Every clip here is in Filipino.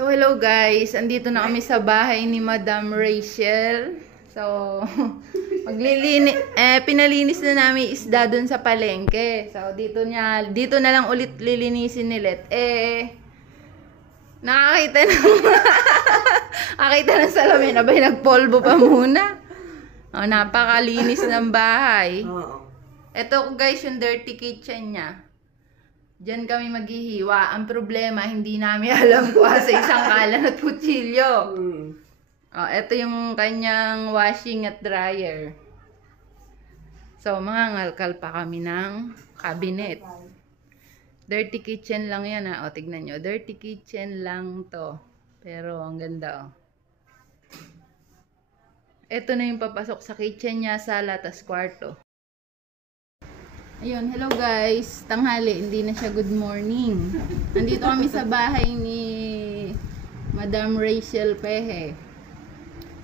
So, hello guys. Andito na kami sa bahay ni Madam Rachel. So, pinalinis na namin isda dun sa palengke. So, dito na lang ulit lilinisin ni Let. Nakakita ng salamin. Abay, nagpolvo pa muna. Oh, napakalinis ng bahay. Ito guys, yung dirty kitchen niya. Diyan kami maghihiwa. Ang problema, hindi namin alam kung sa isang kalan at kutsilyo. Oh, ito yung kanyang washing at dryer. So, mangangalkal pa kami ng cabinet. Dirty kitchen lang yan ha. O, tignan nyo. Dirty kitchen lang to. Pero, ang ganda oh. Ito na yung papasok sa kitchen niya, sala, tas kwarto. Ayun, hello guys. Tanghali, hindi na siya good morning. Nandito kami sa bahay ni Madam Rachel Pehe.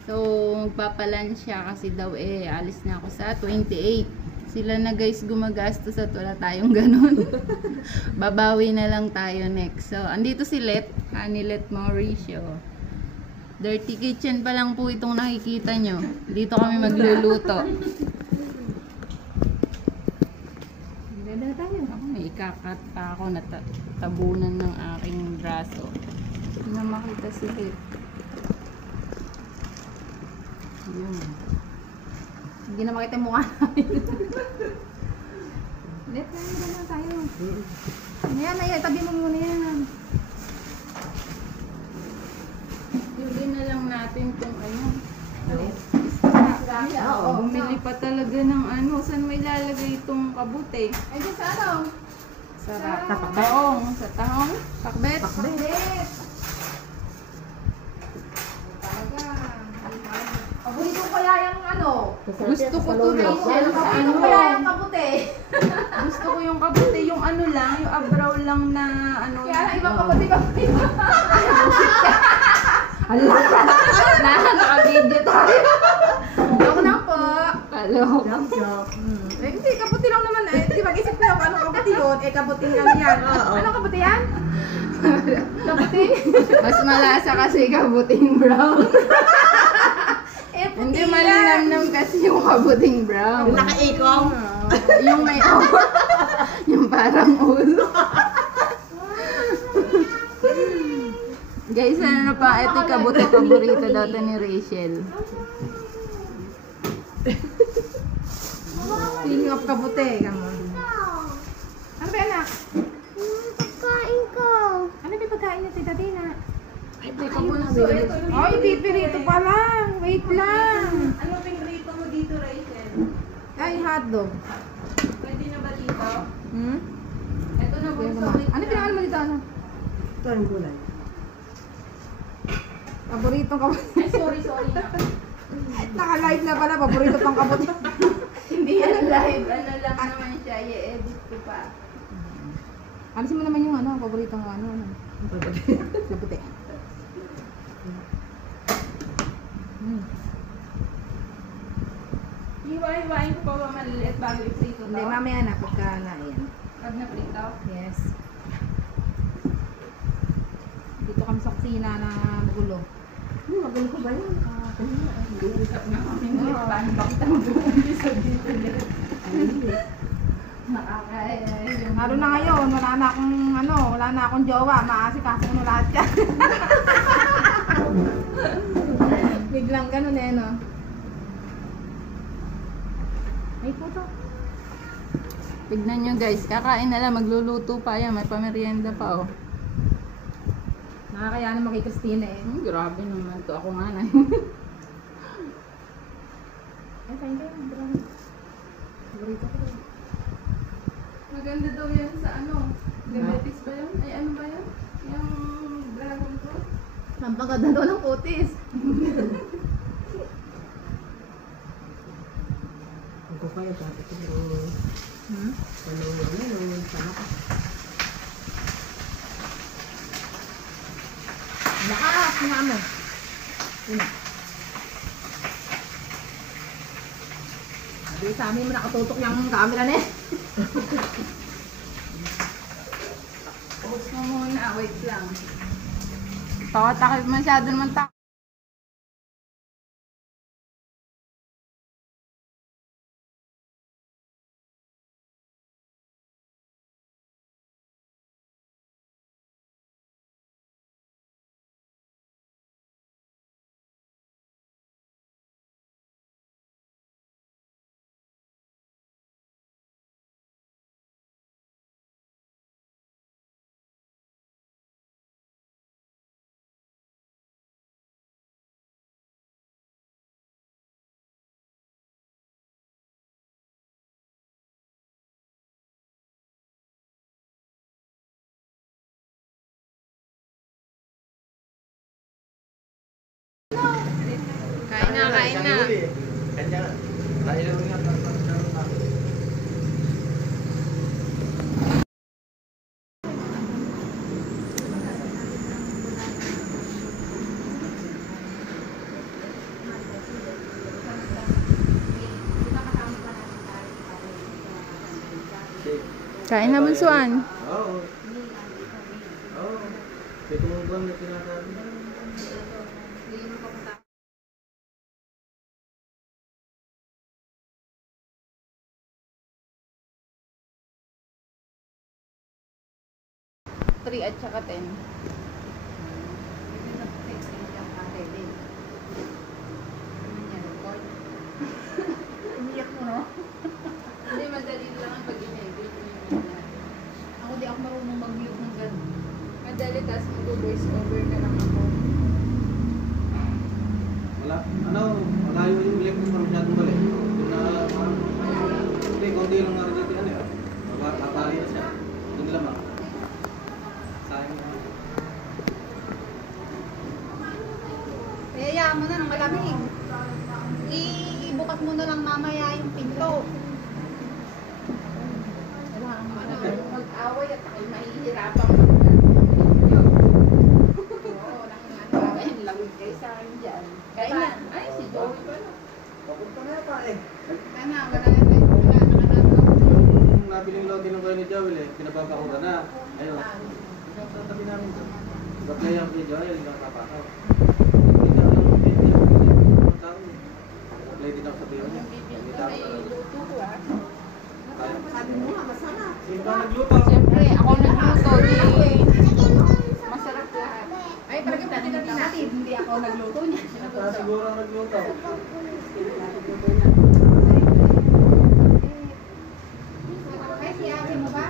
So, magpapalan siya kasi daw alis na ako sa 28. Sila na guys gumagastos at wala tayong ganun. Babawi na lang tayo next. So, andito si Let, ni Let Mauricio. Dirty kitchen pa lang po itong nakikita nyo. Dito kami magluluto. Ganda na tayo. Ako may ikakat pa ako na tabunan ng aking braso. Hindi na makita si Let. Yun. Hindi na makita yung mukha namin. Let, ganda na tayo. Ayan, tabi mo muna yan. Yun na lang natin kung ano. Bumili pa talaga ng ano. Saan may lalagay itong kabute? Ay, di sa ano? Sa tahong. Sa tahong? Pakbet? Pakbet! Talaga. Paborito ko kaya yung ano? Gusto ko to rin. Paborito ko kaya yung kabute. Gusto ko yung kabute. Yung ano lang, yung abraw lang na ano. Kaya lang ibang kabute. Hala! Naka-video tayo. Joke na po. Kalok. Hindi, kabuti lang naman eh. Di mag-isip ko yung anong kabuti yun. Kabuting ano yan. Anong kabuti yan? Kabuting? Mas malasa kasi kabuting brown. Hindi malinamnam kasi yung kabuting brown. Naka-ikong. Yung may yung parang ulo. Guys, ano na pa? Ito yung kabuti paborito daw to ni Rachel. Speaking of kabute, kamo. Ano ba anak? Pagkain ko. Ano ba pagkain niya, Tita Tina? Ay, teka muna. Ay, pipirito pa lang. Wait lang. Ano pinrito mo dito, Rachel? Ay, hotdog. Pwede na ba dito? Ito na Ano pinangalan mo dito, ano? Ito ang gulay. Paboritong kabute. Ay, sorry na. Naka-live na pala, paborito pang kabute. Hindi yan live. Ano lang naman siya. I-edit ko pa. Alisin mo naman yung ano, paboritong ano. Kabute. Hiwa-hiwain ko pa ba maliliit bago i-prito to? Hindi, mamaya na, pagka na, yan. Pag na-prito? Yes. Dito kami sa kusina na magulo. Magaling ko ba yun? Usap na kami ulit. Paano ba kita mag-uumpisa dito ulit? Lalo na ngayon, wala na akong jowa, maasikaso ko na lahat yan. Biglang ganun eh, no? Ay, puto. Tignan nyo guys, kakain na lang, magluluto pa yan, may pamerienda pa oh. Nakakaya naman kay Christina eh. Grabe naman to, ako nga na. Ay, kain kayo, grabe. Favorito ko. Maganda daw yan sa ano, diabetes ba yun? Ay ano ba yun? Yung dragon fruit? Ang paganda daw ng putis. Ang ko kaya dati ko yung sama ka. Lakas, nga mo. Una. Sabi sa amin mo nakatutok yung camera na eh. Pause mo muna, wait lang. Takot masyado naman takot. Kain na, kain na. Kanya nga. Dahil lang nga. Kain na, bunsuan. Oo. Oo. Pitong buwan na tinatabi. Three at saka 10. Umiyak mo, no? Hindi, madali lang ang pag-inedit. Ako di ako marunong mag-mute ng gano'n. Madali, tapos mag-voice over na lang ako. Wala. Ano? Malayo yung electric pa masyadong mali. Doon na hindi, konti lang nga rin dito. Ano yun? Nakatali na siya. Doon lamang. Sayang na. Hayaan mo na ng malamig. Ibukas mo na lang mamaya yung pinto. Mag-away at ako'y mahihirapang mag-video. Oo, nakakakain lang kayo sa akin dyan. Kain na. Ay, si Joey pala. Papunta na yata eh. Kana, wala na kayo. Yung nabiling lote ng kayo ni Joel eh, pinababakura na. Ayun. Tabi namin ito. Gaplay ang kay Joel, hindi lang kapakaw. Hindi ka alam kung hindi ako mga tao eh. Gaplay din ako sa biyo niya. Hindi tao talaga. Luto ko ah. Sabi mo nga, masarap. Sino ba nagluto? Siyempre, ako nagluto. Masarap lahat. Ay, talaga pati natin. Hindi ako nagluto niya. Saka siguro ang nagluto. Ay, si ate mo ba?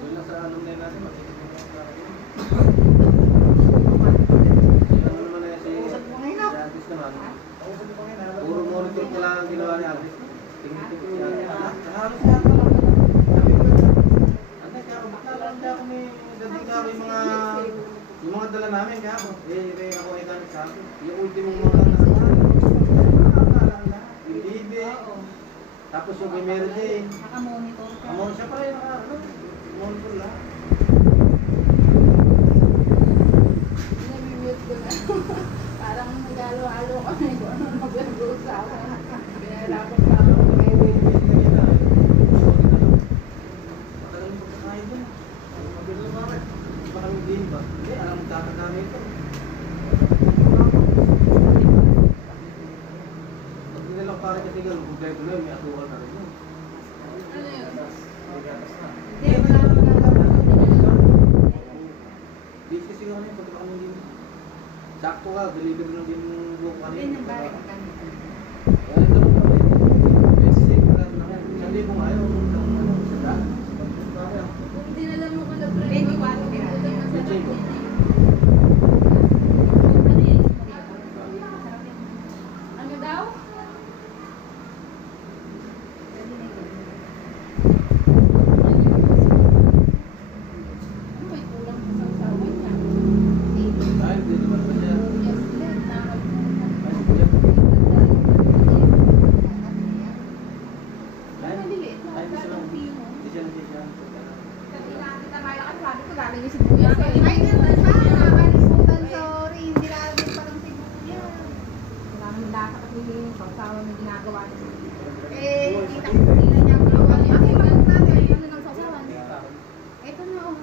Doon lang sa alumni natin, makikita mo ang kakain. Ano naman eh, si Agnes naman. Puro monitor ko lang ang ginawa ni Agnes. Tingin-tingin ko yan. Halos yan pa lang. Sabi ko, anay ka, bakit na ako may dating ka yung mga dala namin kaya ako. Eh, ako ay gamit sa akin. Yung ultimong mga nasasahan. Yung bibi. Tapos yung kay Mary Jane. Naka-monitor ka. Amon siya pala yung monitor lang. Nag-mute ko na. Parang nag-alo-alo kami kung ano mag-usapan. Pinahirapan pa ako. Hindi, alam mo dapat namin ito. Pag hindi lang para kasi gano'n, kompleto na yun, may atual na rin yun. Ano yun? May gatas na. Hindi, wala akong Busy siguro na yun, pagka kami din. Sakto ka, delivery lang din yung buko kanina. Yan yung balik ka. Kaya ito lang pa rin. Busy, wala na nga. Hindi ko nga yun, sa daan. Kung dinala mo ko na friend. 24 kaya. Chico. Ano daw? May kulang sa sasawa niya. Ay, hindi naman ba siya? Yes, let. Ay, siya. Ay, Maliliit na. ay, hindi siya lang. Hindi siya lang, hindi siya lang. Sabi ko galing yung sibuyas. Ay, ganda siya. Nakakalisutan, sorry. Hindi namin parang sibuyas. Wala naman lasa kasi yung sausawa na ginagawa niya. Eh, kita ko kanina niya ang gawa niya. Ay, bakit natin? Ano ng sausawan? Ito na, oh.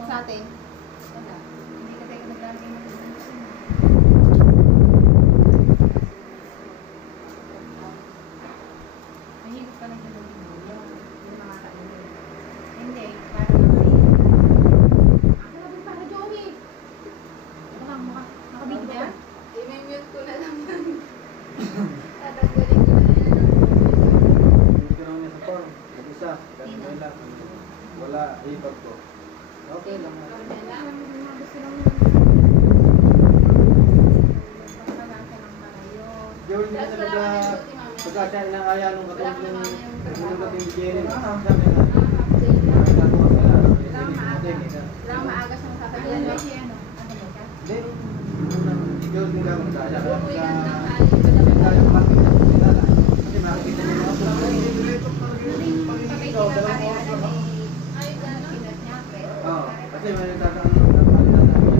Sa atin. Wala. isa. Carmela. Wala, ibag ko. Okay lang. Yun, Tapos hindi wala na kami duty, mami. pagka siya inaaya nung katulad Wala nung kami dating Jenny. Wala Sabi na, kang hindi maaga siyang sasabihan. Hindi, yun din ako nagkaya. Uuwi ka ng Tayo, bakit na kilala? Kasi makikita niyo mga Ay, gano'n. Oo, kasi may nagkakaroon ng napalitan namin.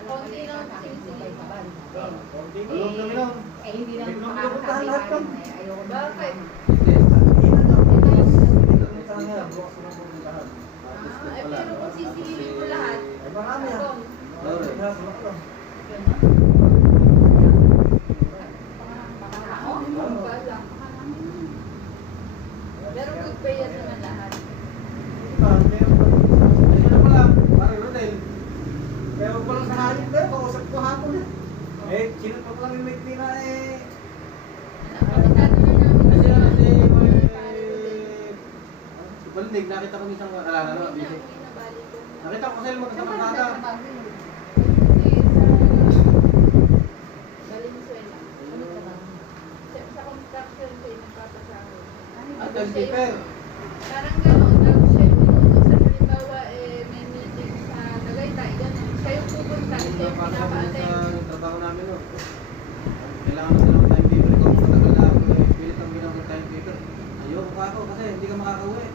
Konti lang sinisingil. Tulong kami lang. Eh, hindi lang Tignan mo makakasabi lahat pa yan. rin eh. Ayoko na. Bakit? Pero kung sisingilin mo lahat, pero good pa yan naman lahat. Sino pa lang yung may pina eh? Balindig, nakita ko isang alala na busy. Nakita ko kasi magkasama nata. Sa construction siya yung nagpapasahod. At timekeeper. Parang gano'n. Tapos siya yung minuto sa halimbawa may meeting sa Tagaytay. Gano'n. Siya yung pupunta. Siya Ito yung para sa pinapa-attend. trabaho namin. No? Kailangan mo silang timekeeper. Ikaw kung matagal na ako, pilit ang bilang ng timekeeper. Ayoko pa ako kasi hindi ka makakauwi.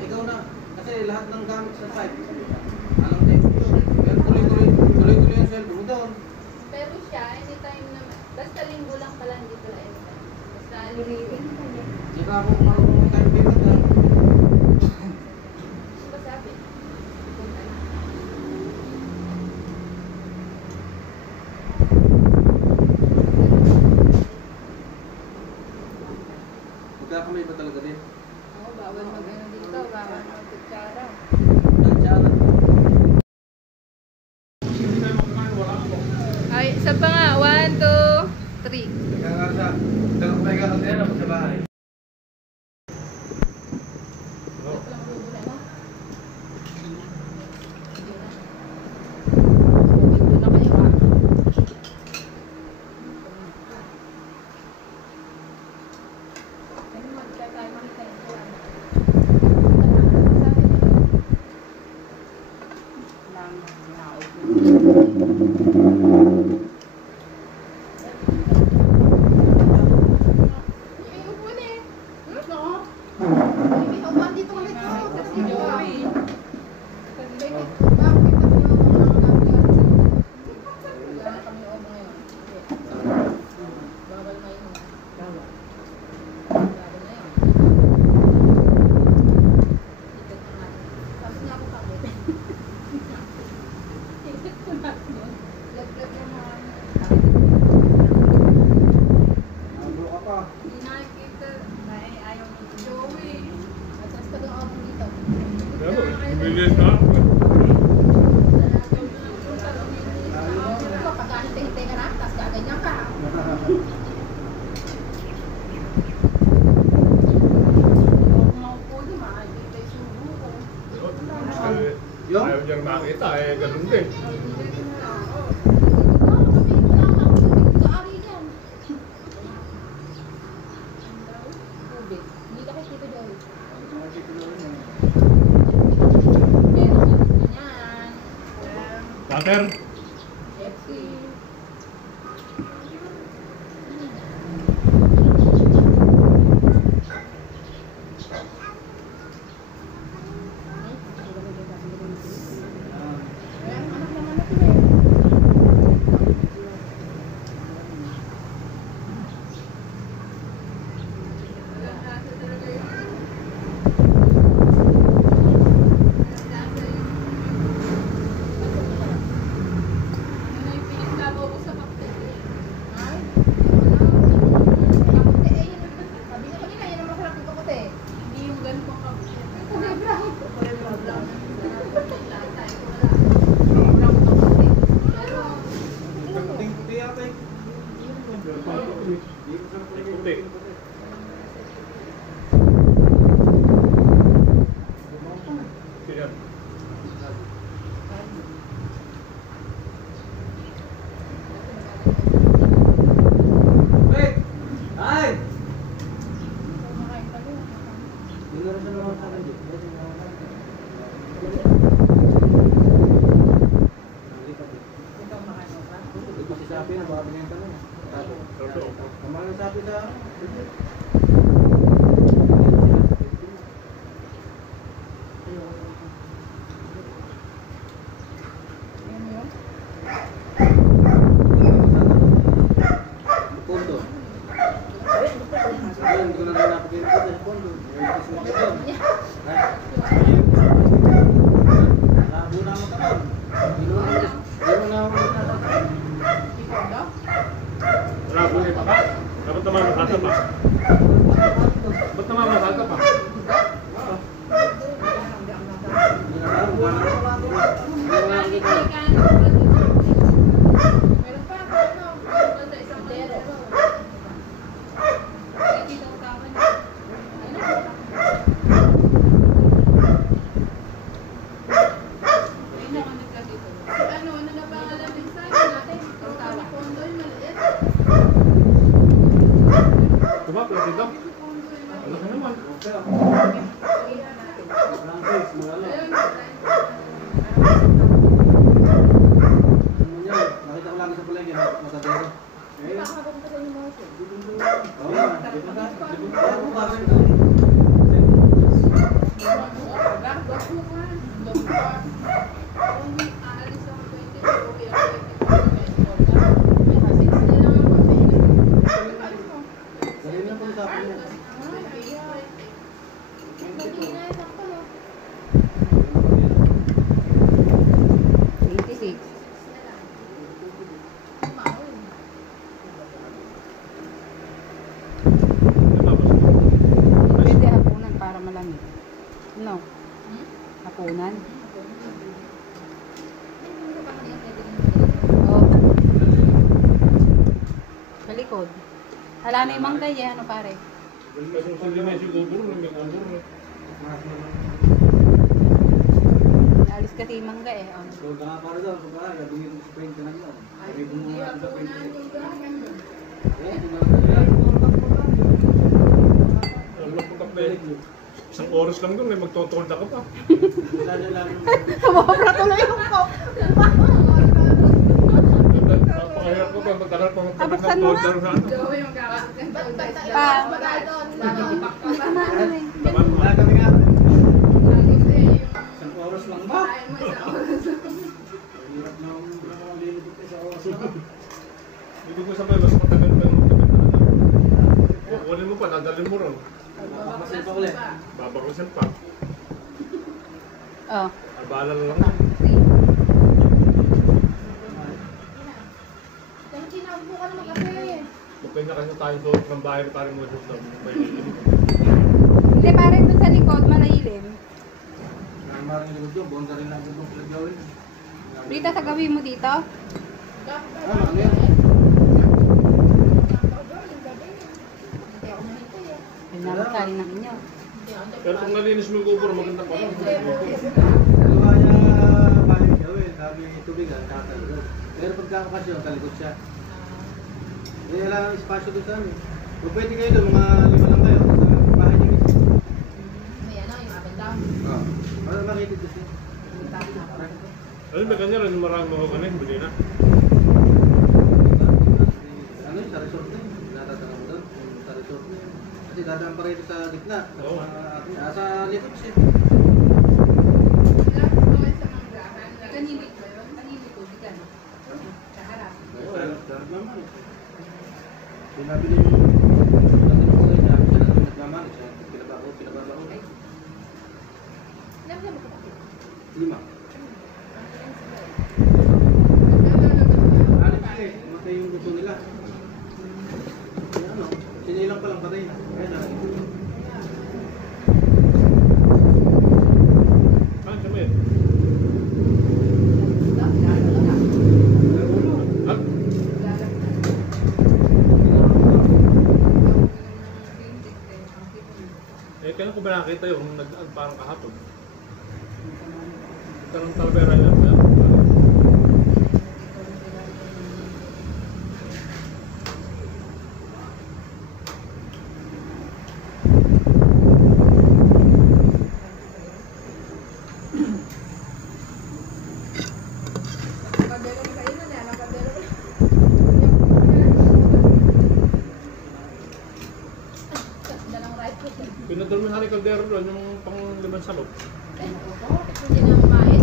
Ikaw na. Kasi lahat ng gamit sa site. Alam din. Pero tuloy-tuloy yung sweldo mo doon. Pero siya, anytime naman. Basta linggo lang pala, hindi pala anytime. Basta linggo. Hindi ka ako marunong ng timekeeper na. Diba sabi? Pupunta na. Magkakamay ba talaga din? Oo, bawal mag-ano dito. Bawal mag-kutsara. Nagtsara. Ay, isa pa nga. 1, 2, 3. Nagkakarsa. Dalawang may kakantera mo sa bahay. Ito lang bubula mo. Bubula na kayo ah. Ano magkakay makita ito ah. Ibig ko po eh. No? Ibig ko dito ulit ako. Kasi Joey. Bakit kami wala na kami obo ngayon. Bawal na yun. Bawal na yun. Ikot na natin. Tapos nga ako kapit. Ikot ko natin yun. Laglag na mga Nandun ka pa. hindi nakikita. Ay, ayaw mo. Joey. Atras ka doon ako dito. Bilis na ako. Pag hintay-hintay ka na, tapos gaganyan ka. Huwag maupo doon, makikita yung subo ko. Yung? Ayaw niyang makita eh, ganun din. Hindi ka kikita daw. Water? Pepsi. Anak naman na ito eh. Doon na rin siya naman sa akin dito. Kasi sabi na baka binenta mo. Kamahal na sabi sa Pondo. Ayun, hindi ko na napagin po sa Pondo. Kasi sumakit doon. Labo na mo taon. Hindi mo na ako Wala po niya pa. Dapat naman masasa pa. Ba't naman masasa pa? Meron pa ako, ano? Meron pa isang dero. Dito ang tama niya. Ayun ako naglag ito. Ano na pangalan din sa akin natin? Ang tawag Pondo, yung maliit. Diba? Pwede dito. Ano ka naman? Francis, magalo. Ayun. Ano yan? Nakita ko lagi sa palengke, matadero. Oo nga, di ba ka? Di ba ka? Bukas ito. Dali na po sa akin yan. Pwede hapunan para malamig. No? Hapunan? Oo. Sa likod. Hala na yung manggay eh. Ano pare? Kasi sa limay siguro, may kumburo. Alis ka yung mangga eh. Oh. So, para daw, so para, gagawin mo sa print ka na yun. Sabi mo muna sa print. Eh, Ano po kape? Isang oras lang doon, may magtotolda ka pa. Sumobra tuloy yung ko. Napakahirap ko pa, matagal pa Tabuksan mo nga. na ano. Joey, magkakasot ka sa Pa. Hindi ka maano eh. Taman mo. Wala kami nga. Isang oras lang ba? Hirap na akong lilipit sa oras lang. Hindi ko sabay, mas matagal pa yung magkabit na anak. Kukunin mo pa, nadalhin mo ron. Nakakasin pa ulit. Babakusin pa. Oh. Abala na lang. Tinaupo ka naman kasi. Bukay na kasi tayo doon ng bahay ni paring Mojo sa may Hindi pare doon sa likod, malalim. Maraming likod doon, bonda rin lang doon sila gawin. Rita, sa gawin mo dito? Ano yan? Pinapasali ng inyo. Pero kung nalinis mo yung kubur, maganda pa rin. Gawa niya balik gawin, sabi tubigan, tatalagod. Pero pagkakakasyon, talikod siya. Eh, wala nang espasyo doon sa amin. Kung pwede kayo doon, mga 5 lang kayo, sa bahay niyo mismo. May ano, yung up and down. Oo. Para makitid doon siya. Ano ba kanya rin maraming mga kanin, bili na. Ano yun, sa resort na yun. Natatala mo doon, sa resort na yun. Kasi dadaan pa rin sa gitna. Oo. Sa likod siya. Kanilig ba yun? Kanilig ko, di ka no? Sa harap. Darap naman. Pinabili yung tatanong niya, siya na nagmamahal, siya pinabako. Ilan ba kapatid? 5. Alit siya eh, matay yung gusto nila. Kaya ano, sinilang pa lang patay na. Kaya na. Ah, siya mo yun. Ah, eh, kailan ko ba nakita yung parang kahapon? Tanong Talavera yan. pang-liman sa loob. Hindi na kumain.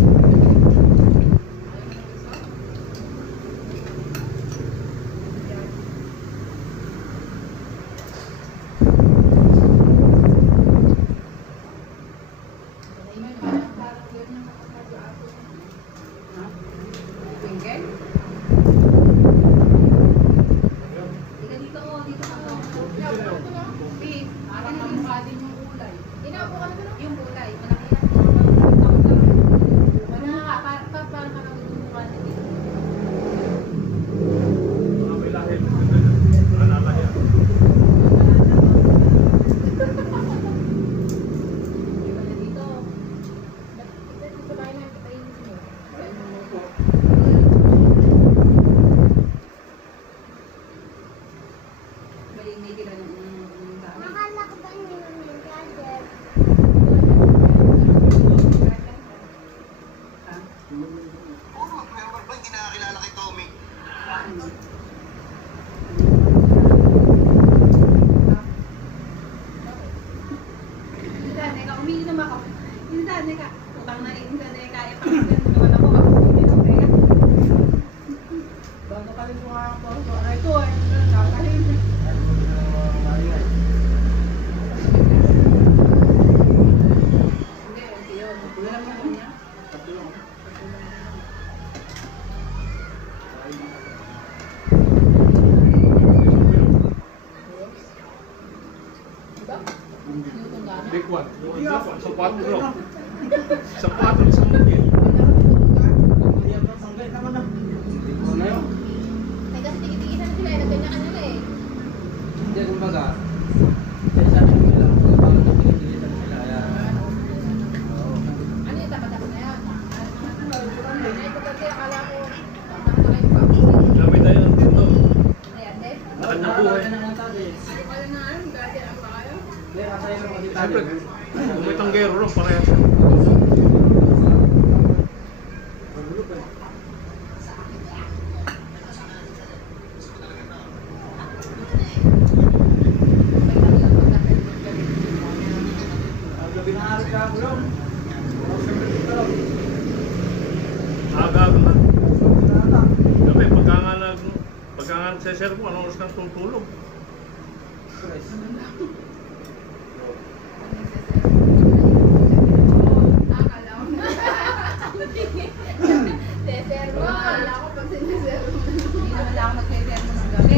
Mga may lahi. Alala yan. Hindi nakakilala kay Tommy. Bago kami po ay ko ay nakakahilig. Big one. Sa 4. Sa 4, sa mungkin. Ay, kasi tigit-tigitan sila, nagganyan-ganyan na eh. Hindi, kumbaga. Kaysa nila lang, parang nagpilitan sila. Ano yung tapat-tapat na yan? Ay, ito kasi akala ko, nakatulay pa. Gamit tayo ng dito. Ayan, eh. Lakad ng buhay. Wala na ano, dati ang pa kayo. Siyempre, kung may tanggero lang, parehas. Aga-aga na. Gabi, pagka nga nagseservo, anong oras kang tutulog? Akala ko na. Deservo. Akala ko pag sineservo. Hindi naman lang ako magseservo ng gabi.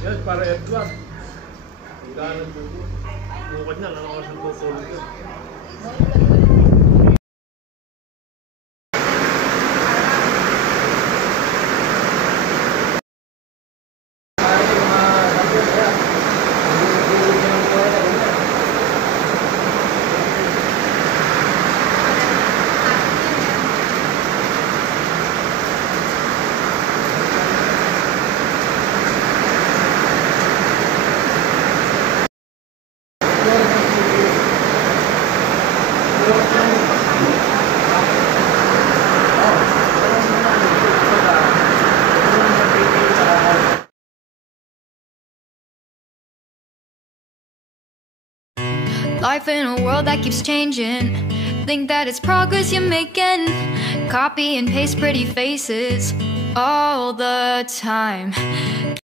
Yes, para Edward. Ang galang buko. Bukod niya, anong oras kang tutulog yun? Life in a world that keeps changing. Think that it's progress you're making. Copy and paste pretty faces all the time.